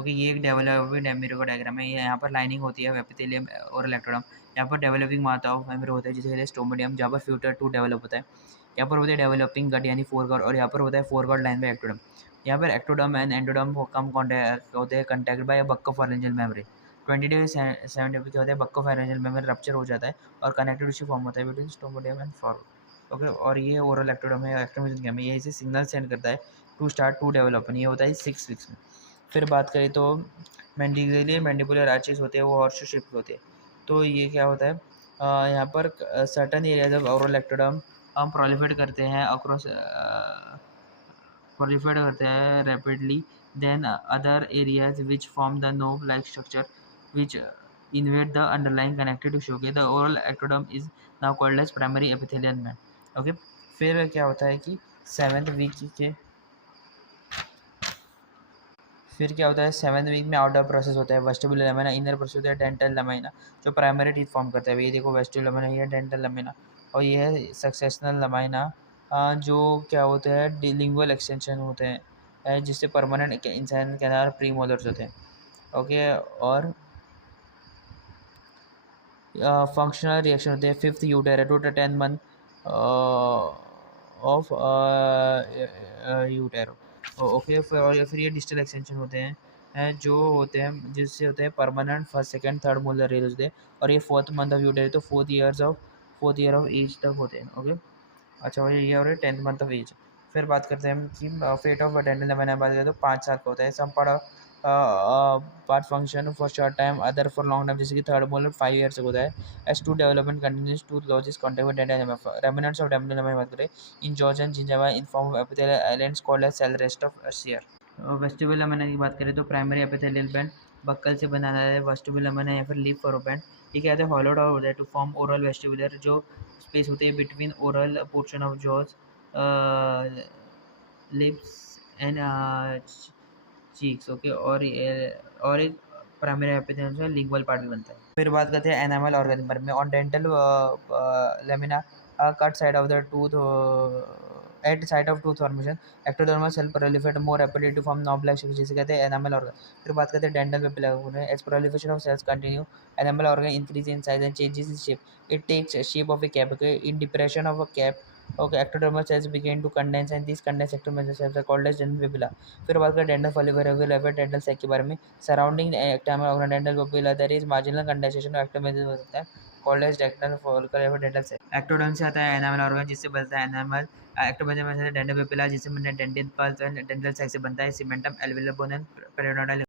Okay, ये एक developing embryo का डायग्राम है। ये यहाँ पर लाइनिंग होती है एपिथेलियम और इलेक्ट्रोडर्म। यहाँ पर डेवलपिंग मार्थ ऑफ एम्ब्रियो होता है जिसे कहते हैं स्टोमेडियम, जहाँ पर फ्यूटर टू डेवलप होता है। यहाँ पर होता है डेवलपिंग गट यानी फोरगॉड, और यहाँ पर होता है फोरगॉड लाइन बाय एक्टोडर्म। यहाँ पर ectoderm and endoderm come contact होते हैं contact by buccopharyngeal membrane. 20 to 70 क्या होता है, बक्कोफेरेंजियल मेम्ब्रेन रप्चर हो जाता है और कनेक्टिव टिश्यू फॉर्म होता है बिटवीन स्टोमेडियम एंड फॉरगॉड। ओके, और ये ओरल एक्टोडर्म है, एक्टोमेसेंकियम है, ये इसे सिग्नल सेंड करता है टू स्टार्ट टू डेवलप। ये होता है 6 वीक्स में। फिर बात करें तो मैंडिबुलर मैंडिबुलर आर्चेस होते हैं, वो हॉर्स शेप होते हैं। तो ये क्या होता है, यहाँ पर certain areas of oral ectoderm हम प्रोलिफेट करते हैं अक्रॉस proliferate करते हैं rapidly than other areas which form the knob-like structure which invade the underlying connective tissue. Okay, the oral ectoderm is now called as primary epithelial band. Okay, फिर क्या होता है कि सेवेंथ वीक के फिर क्या होता है, सेवेंथ वीक में आउटर प्रोसेस होता है, वेस्टिबुलर लैमिना, इनर प्रोसेस होता है डेंटल लैमिना, जो प्राइमरी टीथ फॉर्म करता है। ये देखो वेस्टिबुलर लैमिना, ये डेंटल लैमिना, और ये है सक्सेशनल लैमिना, जो क्या होते हैं लिंगुअल एक्सटेंशन होते हैं, जिससे परमानेंट इंसान के अंदर प्रीमोलर्स होते हैं। ओके, और फंक्शनल रिएक्शन होते हैं fifth utero to 10 month of utero. Okay, फिर ये डिस्टल एक्सटेंशन होते हैं, जो होते हैं जिससे होते हैं permanent first second third molar raise होते हैं, और ये फोर्थ मंथ ऑफ यूटेरो, तो फोर्थ ईयर ऑफ एज तक होते हैं। ओके, अच्छा, ये और 10th मंथ ऑफ एज। फिर बात करते हैं कि फेट ऑफ डेंटल मैंने बात करें तो 5 साल का होता है। Some part function for short time, other for long time, जैसे कि थर्ड मोलर 5 ईयर तक होता है। As tooth development continues to loses contact with dental remnants of dental बात करें इन जॉर्ज and gingiva in form of epithelial islands called as cell rest of Serres. Vestibular lamina की बात करें तो प्राइमरी एपिथेलियल बैंड बक्कल से बना है वेस्टिबुलर लैमिना या फिर लिप फरो बैंड। ये क्या होता है, हॉलोड आउट होता है टू फॉर्म ओरल वेस्टिबुलर, जो स्पेस होती है between oral portion of jaws, lips and cheeks. Okay, और एक प्राइमरी एपिथेलियम से लिंगुअल पार्ट भी बनता है। फिर बात करते हैं एनामल ऑर्गेनिज्म पर में। On dental lamina cut side of the tooth at side of tooth formation ectodermal cell proliferate more rapidly to form knob like structure, जिसे कहते हैं एनामल ऑर्गन। फिर बात करते हैं dental papilla. As proliferation of cells continue, enamel organ increase in size and changes in shape, it takes a shape of a cap. Okay, in depression of a cap, okay, ectodermal cells begin to condense and these condensed ectodermal cells are called as dental papilla. फिर बात करें dental follicle dental sac के बारे में। Surrounding enamel organ dental papilla there is marginal condensation of ectodermal हो सकता है, called as dental follicle dental sac. Ectoderm से आता है एनामल ऑर्गन, जिससे बनता है एनामल। एक्टोडर्म से डेंटल पेपिला, जिससे dental pulse and dental sac से बनता है cementum alveolar bone and periodontal.